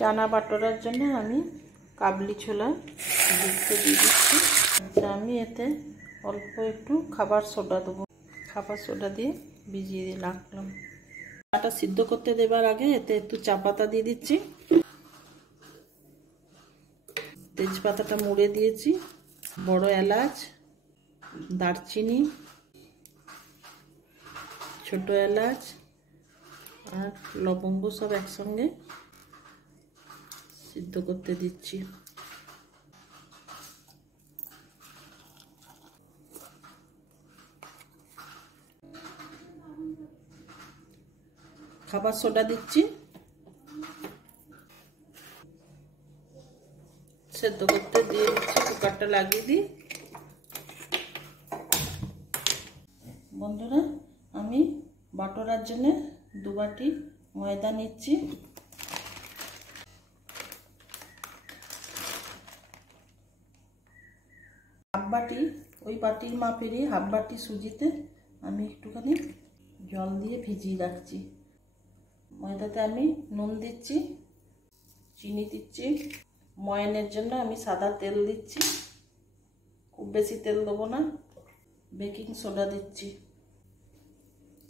চানা বাটোরার জন্য আমি কাবলি ছোলা ভিজতে দিয়ে দিচ্ছি। আমি এতে অল্প একটু খাবার সোডা দেবো। খাবার সোডা দিয়ে ভিজিয়ে রাখলাম। চানাটা সিদ্ধ করতে দেবার আগে এতে একটু চা পাতা দিয়ে দিচ্ছি। তেজপাতাটা মুড়ে দিয়েছি, বড় এলাচ, দারচিনি, ছোট এলাচ আর লবঙ্গ সব একসঙ্গে সিদ্ধ করতে দিচ্ছি। খাবার সোডা দিচ্ছি, সেদ্ধ করতে দিয়ে দিচ্ছি। কুকারটা লাগিয়ে দিই। বন্ধুরা, আমি বাটোরার জন্য 2 বাটি ময়দা নিচ্ছি। হাফ বাটি, ওই বাটির মাপেরই হাফ বাটি সুজিতে আমি একটুখানি জল দিয়ে ভিজিয়ে রাখছি। ময়দাতে আমি নুন দিচ্ছি, চিনি দিচ্ছি, ময়ানের জন্য আমি সাদা তেল দিচ্ছি, খুব বেশি তেল দেবো না, বেকিং সোডা দিচ্ছি।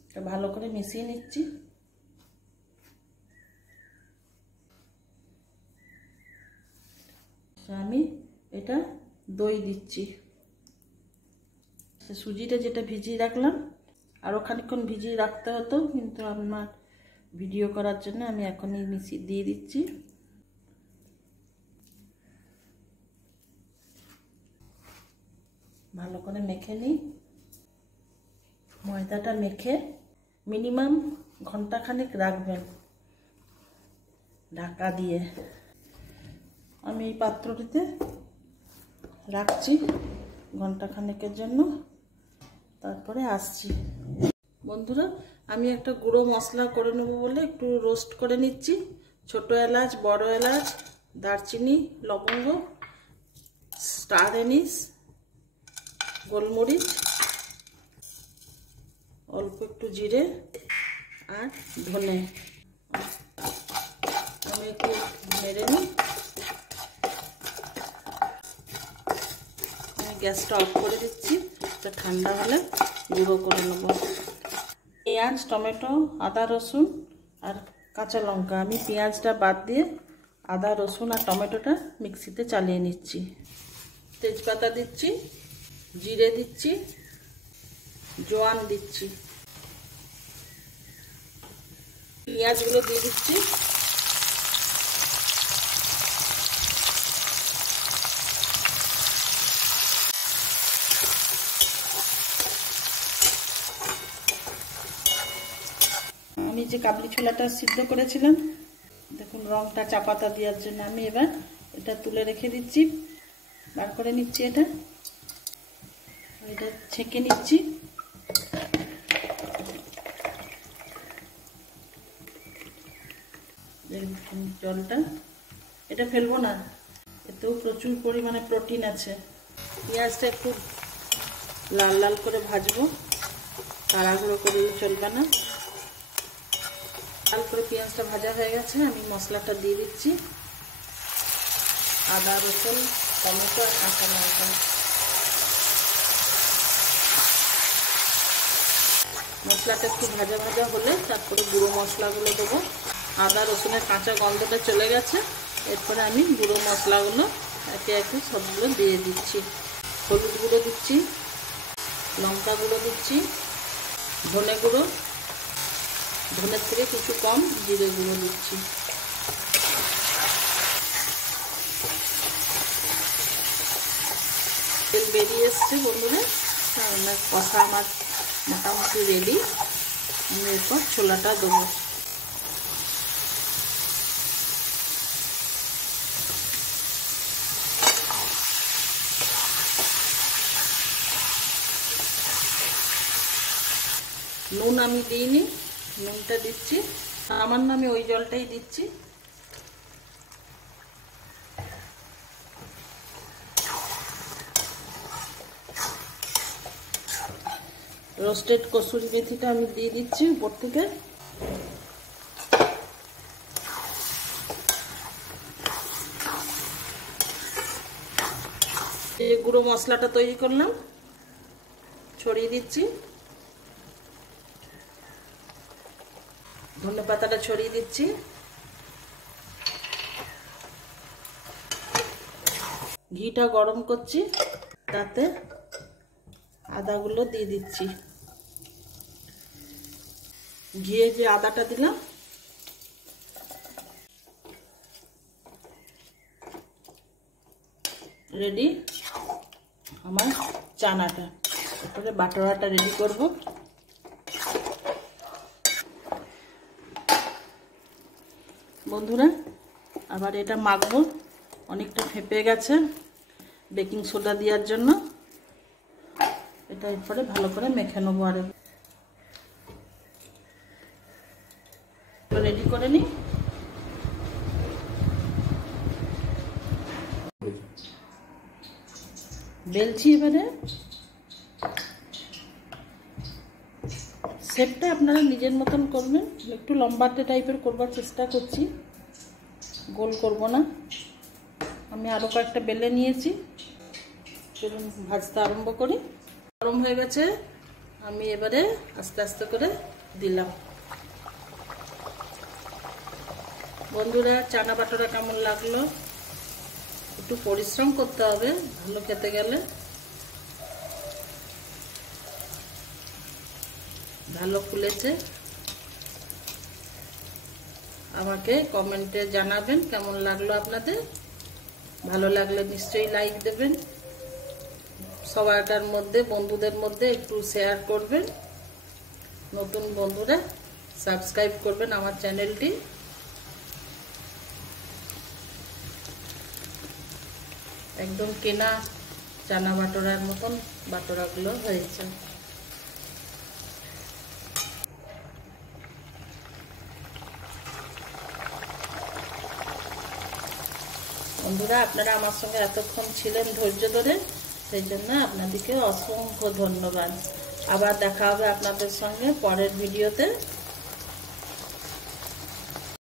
এটা ভালো করে মিশিয়ে নিচ্ছি। আমি এটা দই দিচ্ছি। সুজিটা যেটা ভিজিয়ে রাখলাম, আরও খানিকক্ষণ ভিজিয়ে রাখতে হতো, কিন্তু আমার ভিডিও করার জন্য আমি এখনই মিশিয়ে দিয়ে দিচ্ছি। ভালো করে মেখে নিই। ময়দাটা মেখে মিনিমাম ঘন্টাখানেক রাখবেন ঢাকা দিয়ে। আমি এই পাত্রটিতে রাখছি ঘন্টাখানেকের জন্য, তারপরে আসছি। বন্ধুরা, আমি একটা গুঁড়ো মশলা করে নেবো বলে একটু রোস্ট করে নিচ্ছি। ছোট এলাচ, বড় এলাচ, দারচিনি, লবঙ্গ, স্টার এনিস, গোলমরিচ, অল্প একটু জিরে আর ধনে। আমি একটু মেরে নিই। আমি গ্যাসটা অফ করে দিচ্ছি। এটা ঠান্ডা হলে গুঁড়ো করে নেব। পেঁয়াজ, টমেটো, আদা, রসুন আর কাঁচা লঙ্কা। আমি পেঁয়াজটা বাদ দিয়ে আদা, রসুন আর টমেটোটা মিক্সিতে চালিয়ে নিচ্ছি। তেজপাতা দিচ্ছি, জিরে দিচ্ছি, জোয়ান দিচ্ছি, পেঁয়াজগুলো দিয়ে দিচ্ছি। আমি যে কাবলি ছোলাটা সিদ্ধ করেছিলাম, দেখুন রংটা চা পাতা দেওয়ার জন্য আমি এবার এটা তুলে রেখে দিচ্ছি। বার করে নিচ্ছি। এটা ছেঁকে নিচ্ছি। জলটা এটা ফেলবো না, এতেও প্রচুর পরিমাণে প্রোটিন আছে। পেঁয়াজটা একটু লাল লাল করে ভাজবো, তাড়াহুড়ো করে চলবে না। লাল করে পেঁয়াজটা ভাজা হয়ে গেছে। আমি মশলাটা দিয়ে দিচ্ছি। আদা, রসুন, টমেটো আর কাঁচা লঙ্কা। মশলাটা একটু ভাজা ভাজা হলে তারপরে গুঁড়ো মশলাগুলো দেবো। আদা রসুনের কাঁচা গন্ধটা চলে গেছে। এরপরে আমি গুঁড়ো মশলাগুলো একে একে সবগুলো দিয়ে দিচ্ছি। হলুদ গুঁড়ো দিচ্ছি, লঙ্কা গুঁড়ো দিচ্ছি, ধনে গুঁড়ো, ধনের থেকে কিছু কম জিরে গুঁড়ো দিচ্ছি। তেল বেরিয়ে এসছে বন্ধুরা। কষা আমার মোটামুটি রেডি। আমি এরপর ছোলাটা দেবো। নুন আমি দিইনি, নুনটা দিচ্ছি সামান্য। আমি ওই জলটাই দিচ্ছি। রোস্টেড কসুরি মেথিটা আমি দিয়ে দিচ্ছি উপর থেকে। যে গুঁড়ো মশলাটা তৈরি করলাম ছড়িয়ে দিচ্ছি, ধনেপাতাটা ছড়িয়ে দিচ্ছি, ঘিটা গরম করছি, তাতে আদাগুলো দিয়ে দিচ্ছি। ঘিয়ে যে আদাটা দিলাম রেডি আমার চানাটা। তারপরে বাটোরাটা রেডি করব। বন্ধুরা আবার এটা মাখবো, অনেকটা ফেঁপে গেছে বেকিং সোডা দেওয়ার জন্য। এটা এরপরে ভালো করে মেখে নেবো। আর রেডি করে নিই। বেলছি এবারে। শেপটা আপনারা নিজের মতন করবেন, একটু লম্বাটে টাইপের করবার চেষ্টা করছি, গোল করব না। আমি আরও কয়েকটা বেলে নিয়েছি, চলুন ভাজতে আরম্ভ করি। গরম হয়ে গেছে, আমি এবারে আস্তে আস্তে করে দিলাম। বন্ধুরা চানা বাটোরা কেমন লাগলো? একটু পরিশ্রম করতে হবে ভালো খেতে গেলে। ভালো ফুলেছে। আমাকে কমেন্টে জানাবেন কেমন লাগলো আপনাদের। ভালো লাগলে নিশ্চয়ই লাইক দেবেন, সবাইটার মধ্যে বন্ধুদের মধ্যে একটু শেয়ার করবেন। নতুন বন্ধুরা সাবস্ক্রাইব করবেন আমার চ্যানেলটি। একদম কেনা চানা বাটোরার মতন বাটোরাগুলো হয়েছে। বন্ধুরা আপনারা আমার সঙ্গে এতক্ষণ ছিলেন ধৈর্য ধরে, সেই জন্য আপনাদেরকে অসংখ্য ধন্যবাদ। আবার দেখা হবে আপনাদের সঙ্গে পরের ভিডিওতে।